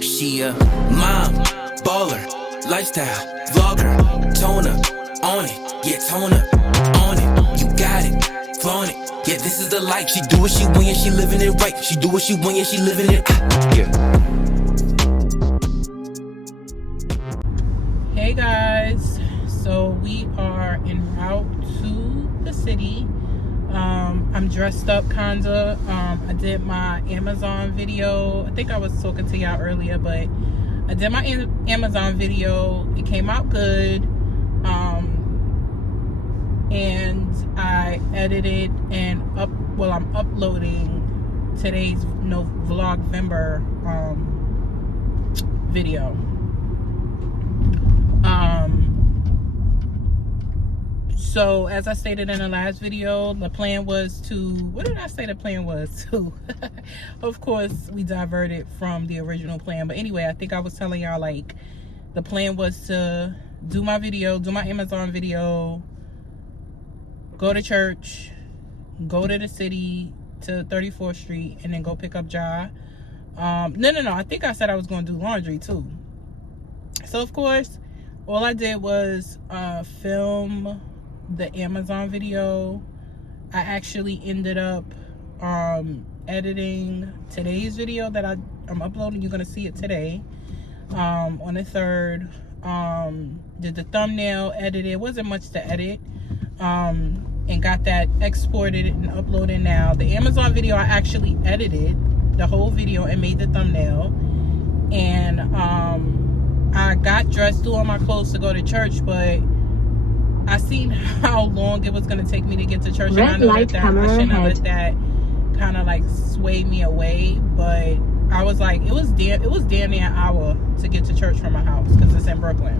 She a mom, baller, lifestyle, vlogger, toner, on it, yeah, toner, on it, you got it, flaunt it, yeah, this is the life. She do what she want, yeah, she living it right. She do what she want, yeah, she living it, yeah. Hey guys, so we are en route to the city. I'm dressed up kinda. I did my Amazon video. I think I was talking to y'all earlier, but I did my Amazon video. It came out good. And I edited and I'm uploading today's vlog-vember video. So as I stated in the last video, the plan was to, what did I say the plan was to? Of course, we diverted from the original plan. But anyway, I think I was telling y'all, like, the plan was to do my video, do my Amazon video, go to church, go to the city, to 34th Street, and then go pick up Ja. No. I think I said I was going to do laundry, too. So, of course, all I did was film the Amazon video. I actually ended up editing today's video that I'm uploading. You're gonna see it today on the 3rd. Did the thumbnail, edited. It wasn't much to edit, and got that exported and uploaded now. The Amazon video, I actually edited the whole video and made the thumbnail, and I got dressed, threw on my clothes to go to church, but I seen how long it was going to take me to get to church. Red and I know light, that camera I shouldn't have ahead. let that kind of like sway me away, but I was like, it was damn near an hour to get to church from my house because it's in Brooklyn.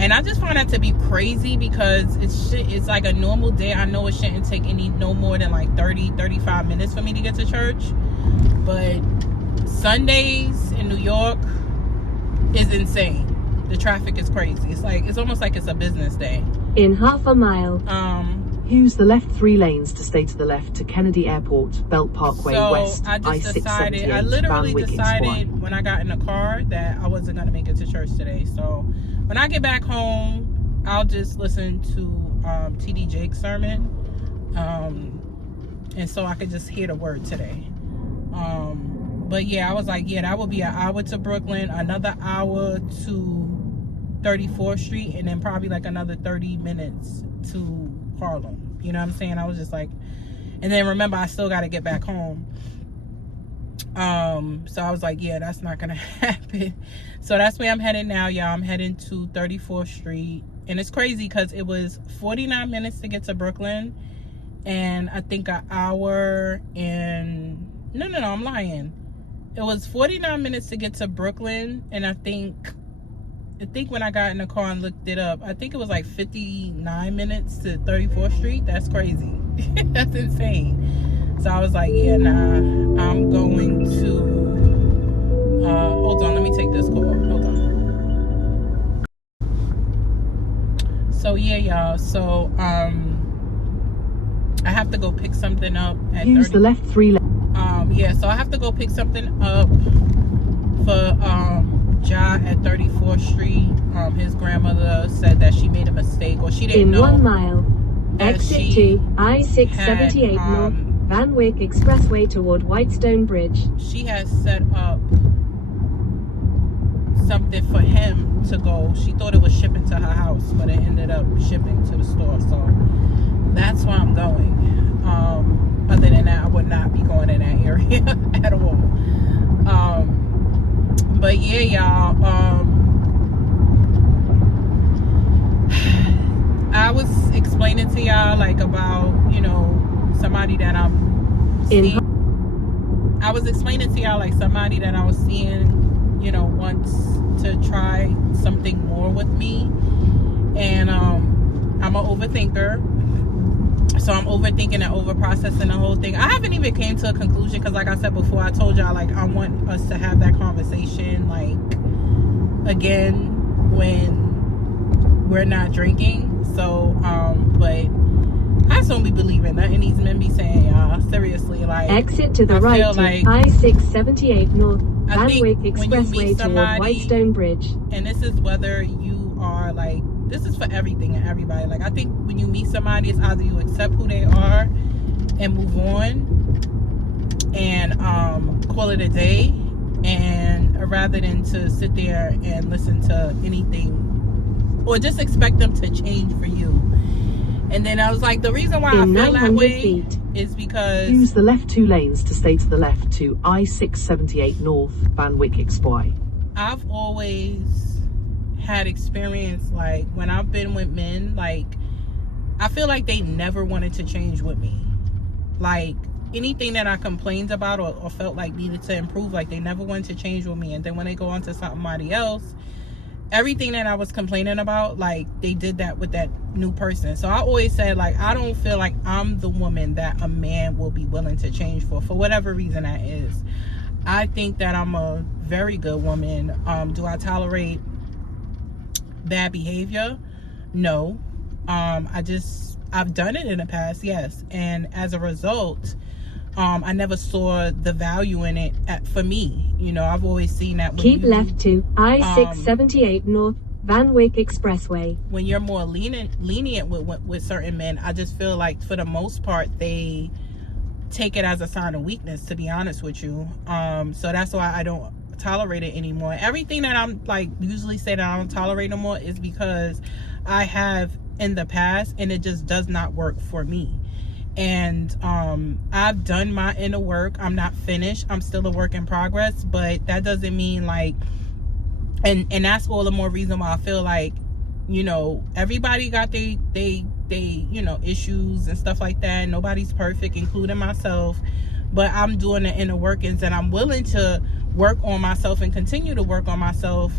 And I just found that to be crazy because it's like a normal day. I know it shouldn't take no more than like 35 minutes for me to get to church, but Sundays in New York is insane. The traffic is crazy. It's almost like it's a business day. In half a mile, use the left 3 lanes to stay to the left to Kennedy Airport, Belt Parkway So West, I just decided, I I-678, literally Van Wyck, decided when I got in the car that I wasn't going to make it to church today. So when I get back home, I'll just listen to TD Jake's sermon. And so I could just hear the word today. But yeah, I was like, yeah, that would be an hour to Brooklyn, another hour to 34th Street, and then probably like another 30 minutes to Harlem. You know what I'm saying? I was just like, and then remember, I still got to get back home. So I was like, yeah, that's not gonna happen. So that's where I'm heading now, y'all. I'm heading to 34th Street, and it's crazy because it was 49 minutes to get to Brooklyn, and I think an hour and no, I'm lying. It was 49 minutes to get to Brooklyn, and I think when I got in the car and looked it up, I think it was like 59 minutes to 34th Street. That's crazy. That's insane. So I was like, yeah, nah, I'm going to, hold on, let me take this call. Hold on. So yeah, y'all, so, I have to go pick something up at use the left 3 lanes. Yeah, so I have to go pick something up for, Ja at 34th Street. His grandmother said that she made a mistake, or she didn't in know 1 mile, that exit she to I-678 had, North, Van Wyck Expressway toward Whitestone Bridge. she has set up something for him to go. She thought it was shipping to her house, but it ended up shipping to the store. So that's why I'm going. Other than that, I would not be going in that area at all. But yeah, y'all, I was explaining to y'all like about, you know, somebody that I'm seeing. I was explaining to y'all like somebody that I was seeing, you know, wants to try something more with me. And I'm an overthinker. So I'm overthinking and overprocessing the whole thing. I haven't even came to a conclusion because, like I said before, I told y'all, like, I want us to have that conversation, like, again when we're not drinking. So, but I just don't be believing nothing these men be saying, y'all. Seriously, like, Exit to the I right feel to like I-678 North, I think Van Wyck when you meet Expressway toward somebody, Whitestone Bridge. and this is whether you are like, this is for everything and everybody. Like, I think when you meet somebody, it's either you accept who they are and move on and call it a day, and rather than to sit there and listen to anything or just expect them to change for you. And then I was like, the reason why I In feel that 900 way feet. is because Use the left 2 lanes to stay to the left to I-678 North, Van Wyck Expressway. I've always had experience, like when I've been with men, like I feel like they never wanted to change with me. Like anything that I complained about or felt like needed to improve, like they never wanted to change with me. And then when they go on to somebody else, everything that I was complaining about, like they did that with that new person. So I always said, like, I don't feel like I'm the woman that a man will be willing to change for whatever reason that is. I think that I'm a very good woman. Do I tolerate bad behavior? No. I've done it in the past, yes. And as a result, I never saw the value in it for me. You know, I've always seen that when Keep left to I-678 North, Van Wyck Expressway. when you're more lenient with certain men, I just feel like for the most part they take it as a sign of weakness, to be honest with you. So that's why I don't tolerate it anymore. Everything that I'm like usually say that I don't tolerate no more is because I have in the past and it just does not work for me. And I've done my inner work. I'm not finished. I'm still a work in progress, but that doesn't mean like, and that's all the more reason why I feel like, you know, everybody got they you know, issues and stuff like that. Nobody's perfect, including myself, but I'm doing the inner workings and I'm willing to work on myself and continue to work on myself.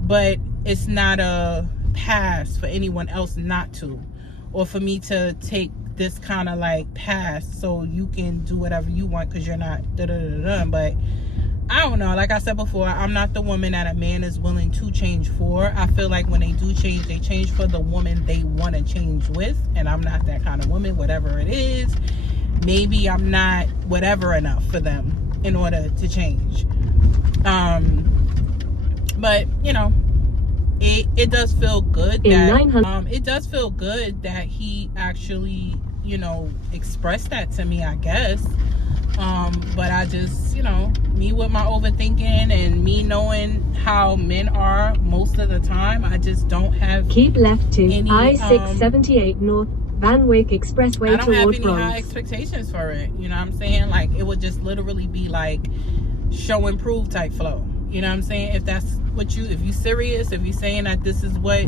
But it's not a pass for anyone else not to, or for me to take this kind of like pass so you can do whatever you want because you're not but I don't know, like I said before, I'm not the woman that a man is willing to change for. I feel like when they do change, they change for the woman they want to change with, and I'm not that kind of woman. Whatever it is, maybe I'm not whatever enough for them in order to change. But you know, it does feel good that it does feel good that he actually, you know, expressed that to me, I guess. But I just, you know, me with my overthinking and me knowing how men are most of the time, I just don't have Keep left to any, I-678 North, Van Wyck Expressway I don't have toward any high Bronx. expectations for it. You know what I'm saying? Like it would just literally be like show and prove type flow. You know what I'm saying? If that's what if you serious, if you're saying that this is what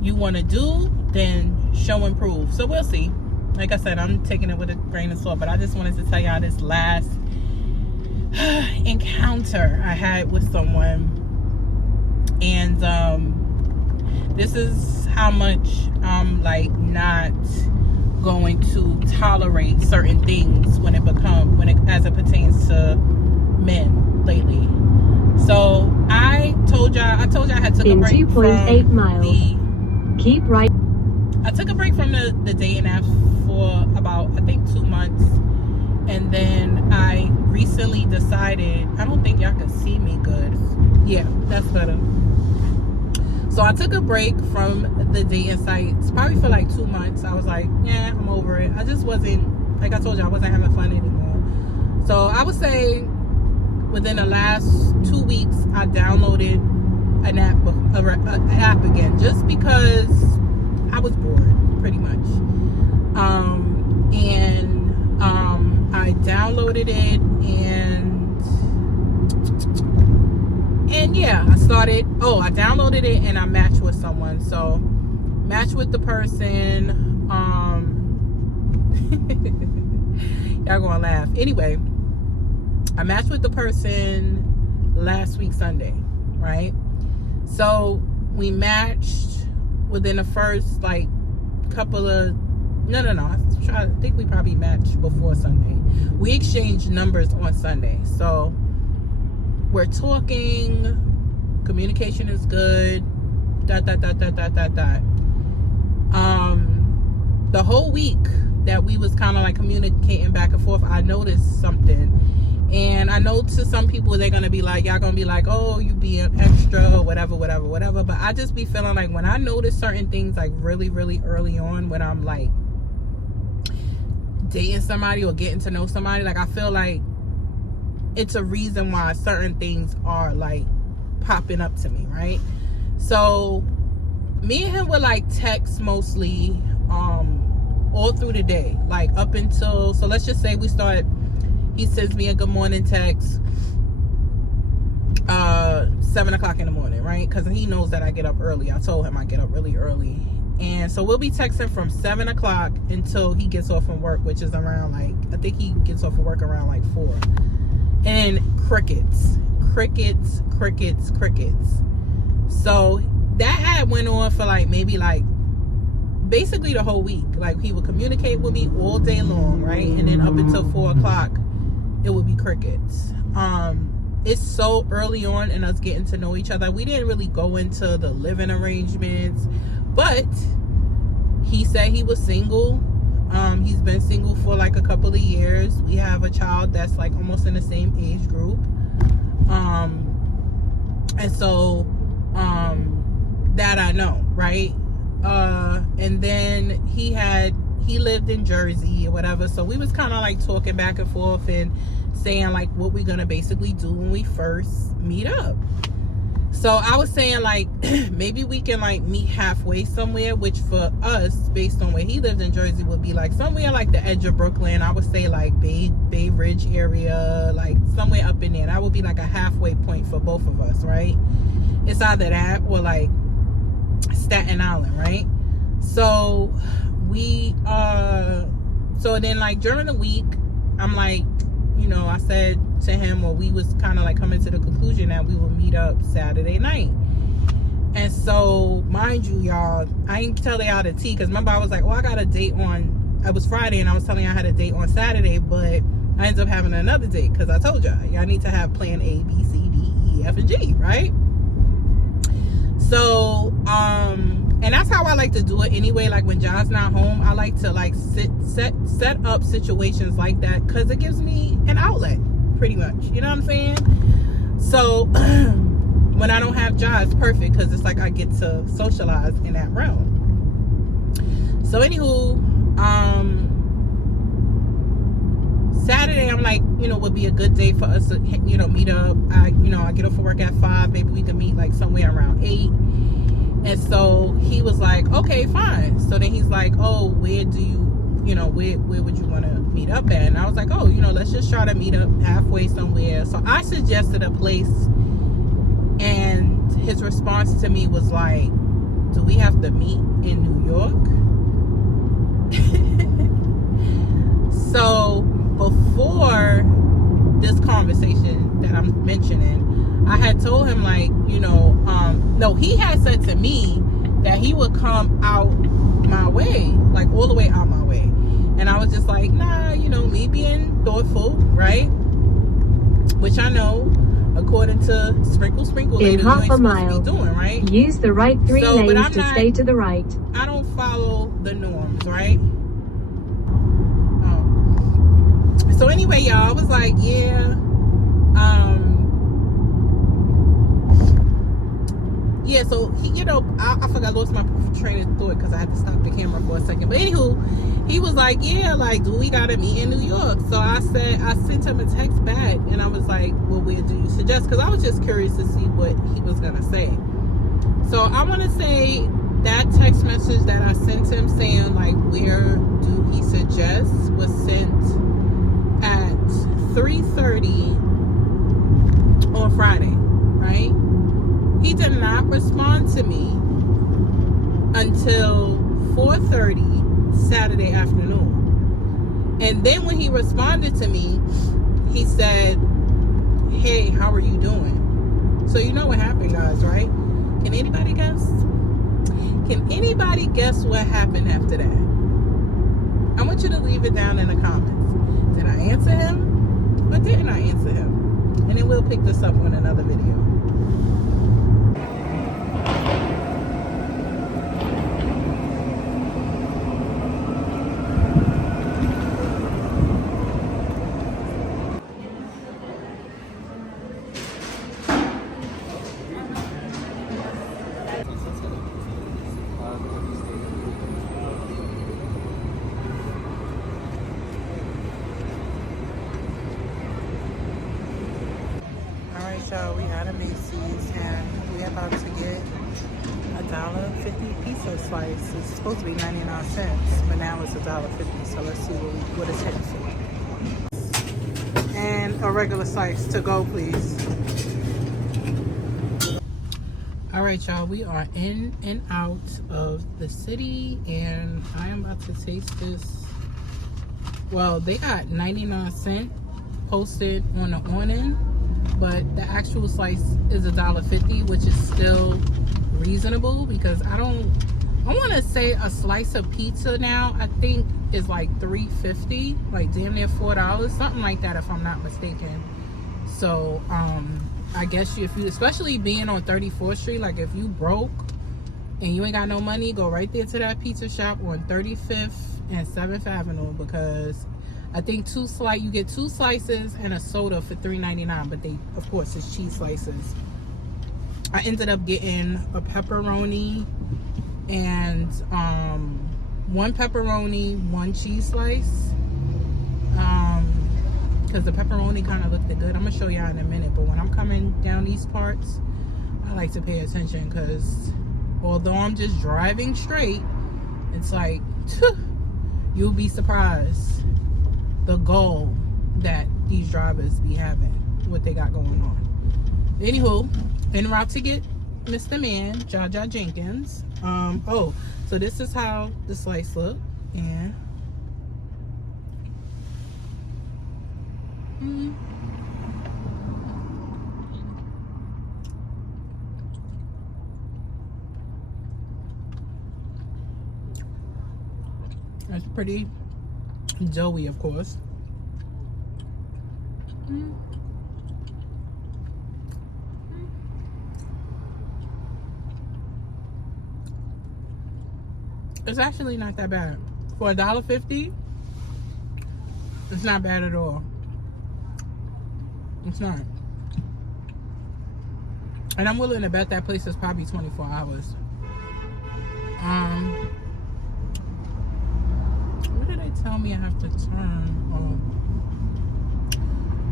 you want to do, then show and prove. So we'll see. Like I said, I'm taking it with a grain of salt, but I just wanted to tell y'all this last encounter I had with someone, and this is how much I'm like not going to tolerate certain things as it pertains to men lately. So I told y'all I had took a break in 2.8 miles. Keep right. I took a break from the dating apps for about, I think, 2 months. And then I recently decided, I don't think y'all can see me good. Yeah, that's better. So I took a break from the dating sites, probably for like 2 months. I was like, yeah, I'm over it. I just wasn't, like I told you, I wasn't having fun anymore. So I would say within the last 2 weeks, I downloaded an app again, just because I was bored, pretty much. I downloaded it and yeah, I downloaded it and I matched with someone. So matched with the person, y'all gonna laugh. Anyway, I matched with the person last week Sunday, right? So we matched within the first like couple of I think we probably matched before Sunday. We exchanged numbers on Sunday, so we're talking, communication is good, the whole week that we was kind of like communicating back and forth, I noticed something, And I know to some people they're gonna be like, y'all gonna be like, oh, you being extra, whatever. But I just be feeling like when I notice certain things like really early on, when I'm like dating somebody or getting to know somebody, like I feel like it's a reason why certain things are like popping up to me, right? So me and him would like text mostly all through the day, like up until, so let's just say he sends me a good morning text 7 o'clock in the morning, right? Because he knows that I get up early. I told him I get up really early. And so we'll be texting from 7 o'clock until he gets off from work, which is around like, I think he gets off of work around like 4. And crickets. So that had went on for like maybe like basically the whole week. Like he would communicate with me all day long, right? And then up until 4 o'clock it would be crickets. It's so early on in us getting to know each other. We didn't really go into the living arrangements, but he said he was single. He's been single for like a couple of years. We have a child that's like almost in the same age group. And so that I know, right? And then he lived in Jersey or whatever, so we was kind of like talking back and forth and saying like what we're gonna basically do when we first meet up. So I was saying like maybe we can like meet halfway somewhere, which for us, based on where he lived in Jersey, would be like somewhere like the edge of Brooklyn. I would say like Bay Ridge area, like somewhere up in there. That would be like a halfway point for both of us, right? It's either that or like Staten Island, right? So so then like during the week, I'm like, you know, I said to him, or we was kind of like coming to the conclusion that we would meet up Saturday night. And so mind you, y'all, I ain't tell y'all the tea, because remember I was like, oh, I got a date on, it was Friday and I was telling y'all I had a date on Saturday, but I ended up having another date because I told y'all need to have plan A, B, C, D, E, F, and G, right? So and that's how I like to do it anyway. Like when John's not home, I like to like set up situations like that, because it gives me an outlet, pretty much, you know what I'm saying? So when I don't have John, it's perfect, because it's like I get to socialize in that realm. So anywho, Saturday I'm like, you know, would be a good day for us to, you know, meet up. I get off for work at 5, maybe we can meet like somewhere around 8. And so he was like, okay, fine. So then he's like, oh, where would you want to meet up at? And I was like, oh, you know, let's just try to meet up halfway somewhere. So I suggested a place, and his response to me was like, do we have to meet in New York? So before this conversation that I'm mentioning, I had told him like, you know, no, he had said to me that he would come out my way, like all the way out my way. And I was just like, nah, you know, me being thoughtful, right? Which I know, according to Sprinkle Lady, in half you ain't a supposed to mile, be doing, right? use the right 3 lanes to stay to the right. I don't follow the norms, right? So anyway, y'all, I was like, yeah, yeah, so he, you know, I forgot, I lost my train of thought because I had to stop the camera for a second. But anywho, he was like, yeah, like, do we gotta meet in New York? So I sent him a text back, and I was like, well, where do you suggest? Because I was just curious to see what he was gonna say. So I want to say that text message that I sent him saying like, where do he suggest, was sent at 3:30 on Friday, right? He did not respond to me until 4:30 Saturday afternoon. And then when he responded to me, he said, hey, how are you doing? So you know what happened, guys, right? Can anybody guess? Can anybody guess what happened after that? I want you to leave it down in the comments. Did I answer him or didn't I answer him? And then we'll pick this up on another video. y'all, we out of Macy's and we about to get $1.50 pizza slice. It's supposed to be 99 cents, but now it's $1.50. So let's see what it's hitting for. And a regular slice to go, please. All right, y'all, we are in and out of the city, and I am about to taste this. Well, they got 99 cents posted on the awning, but the actual slice is $1.50, which is still reasonable because I want to say a slice of pizza now I think is like $3.50, like damn near $4, something like that if I'm not mistaken. So I guess if you, especially being on 34th Street, like if you broke and you ain't got no money, go right there to that pizza shop on 35th and 7th Avenue, because I think you get 2 slices and a soda for $3.99, but they, of course, it's cheese slices. I ended up getting a pepperoni and 1 pepperoni, 1 cheese slice, because the pepperoni kind of looked good. I'm gonna show y'all in a minute, but when I'm coming down these parts, I like to pay attention, because although I'm just driving straight, it's like you'll be surprised the goal that these drivers be having, what they got going on. Anywho, en route to get Mr. Man, Jaja Jenkins. Oh, so this is how the slice look, and it's pretty doughy, of course. It's actually not that bad. For $1.50, it's not bad at all. It's not. And I'm willing to bet that place is probably 24 hours. Where did they tell me I have to turn on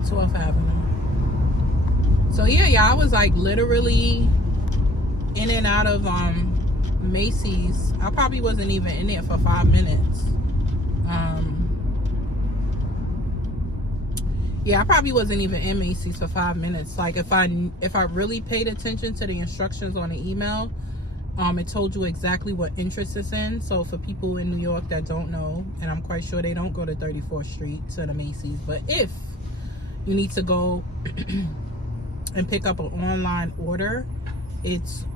12th Avenue? So yeah, I was like literally in and out of Macy's. I probably wasn't even in there for 5 minutes. Yeah, I probably wasn't even in Macy's for 5 minutes. Like if I really paid attention to the instructions on the email, it told you exactly what interest it's in. So for people in New York that don't know, and I'm quite sure they don't go to 34th Street to the Macy's, but if you need to go and pick up an online order, it's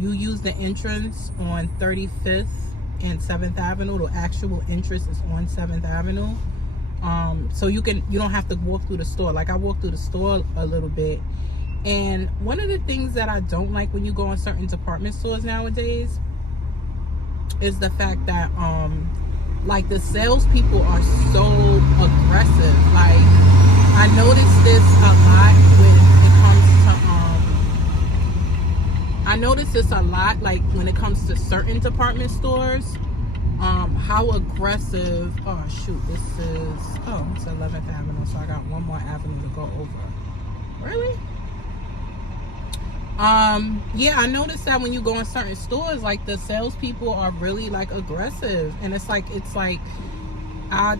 you use the entrance on 35th and 7th Avenue. The actual entrance is on 7th Avenue. So you don't have to walk through the store. Like I walked through the store a little bit, and one of the things that I don't like when you go in certain department stores nowadays is the fact that like the salespeople are so aggressive. Like I noticed this a lot when it comes to I noticed this a lot like when it comes to certain department stores. How aggressive. Oh shoot, it's 11th Avenue, so I got one more avenue to go over. Really? Yeah, I noticed that when you go in certain stores, like the salespeople are really like aggressive, and it's like I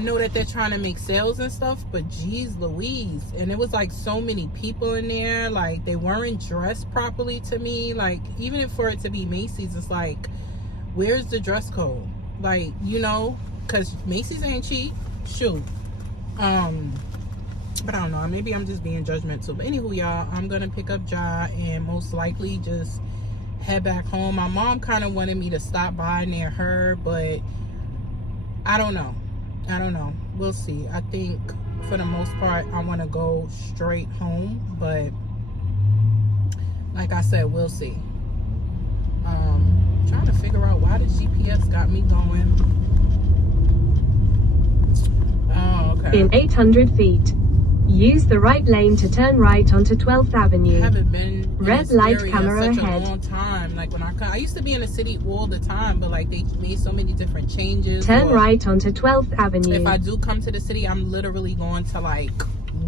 know that they're trying to make sales and stuff, but geez Louise. And it was like so many people in there, like they weren't dressed properly to me. Like even for it to be Macy's, it's like, where's the dress code? Like, you know, because Macy's ain't cheap. Shoot. But I don't know. Maybe I'm just being judgmental. But anywho, y'all, I'm going to pick up Ja and most likely just head back home. My mom kind of wanted me to stop by near her, but I don't know. We'll see. I think for the most part, I want to go straight home. But like I said, we'll see. Trying to figure out why the GPS got me going. Oh, okay. In 800 feet, use the right lane to turn right onto 12th Avenue. I haven't been red light camera in such ahead. a long time. Like when I used to be in the city all the time, but like they made so many different changes. Turn right onto 12th Avenue. If I do come to the city, I'm literally going to like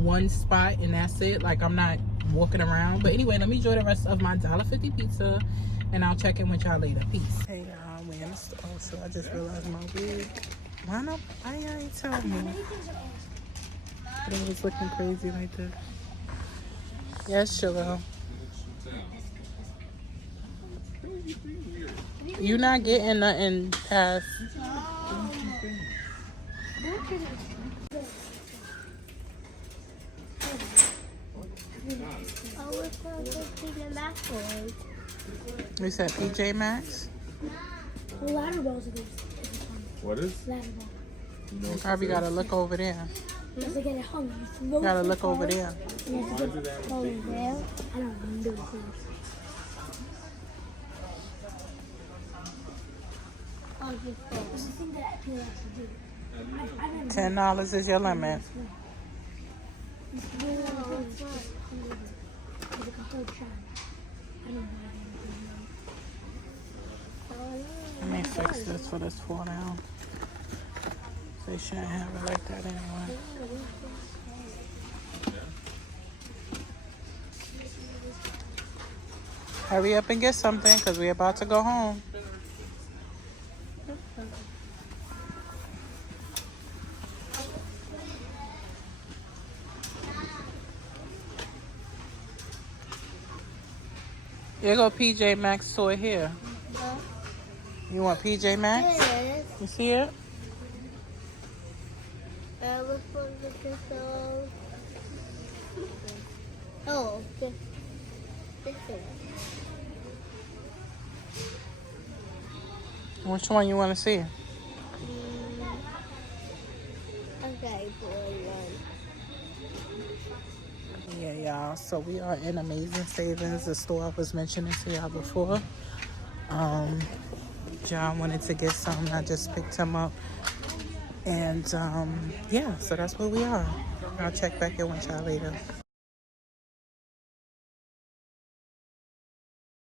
one spot and that's it. Like, I'm not walking around. But anyway, let me enjoy the rest of my $1.50 pizza, and I'll check in with y'all later. Peace. Hey y'all, we in the store. So I just realized my wig. Why you ain't tell me? But it was looking crazy like that. Yes, Shalom. You not getting nothing past. We said PJ Maxx. Ladder balls. What is? Ladder ball. You probably gotta look over there. You have to get it hung. You gotta look over there. You have to get it over there. I don't know. $10 is your limit. Let me fix this for this fall down. They shouldn't have it like that anyway. Hurry up and get something, because we're about to go home. Here go PJ Maxx toy here. You want PJ Maxx? Yes. You see it? Oh, this is. Which one you want to see? Okay, Yeah, y'all. So we are in Amazing Savings, the store I was mentioning to y'all before. John wanted to get some. I just picked him up. And yeah, so that's where we are. I'll check back in with y'all later.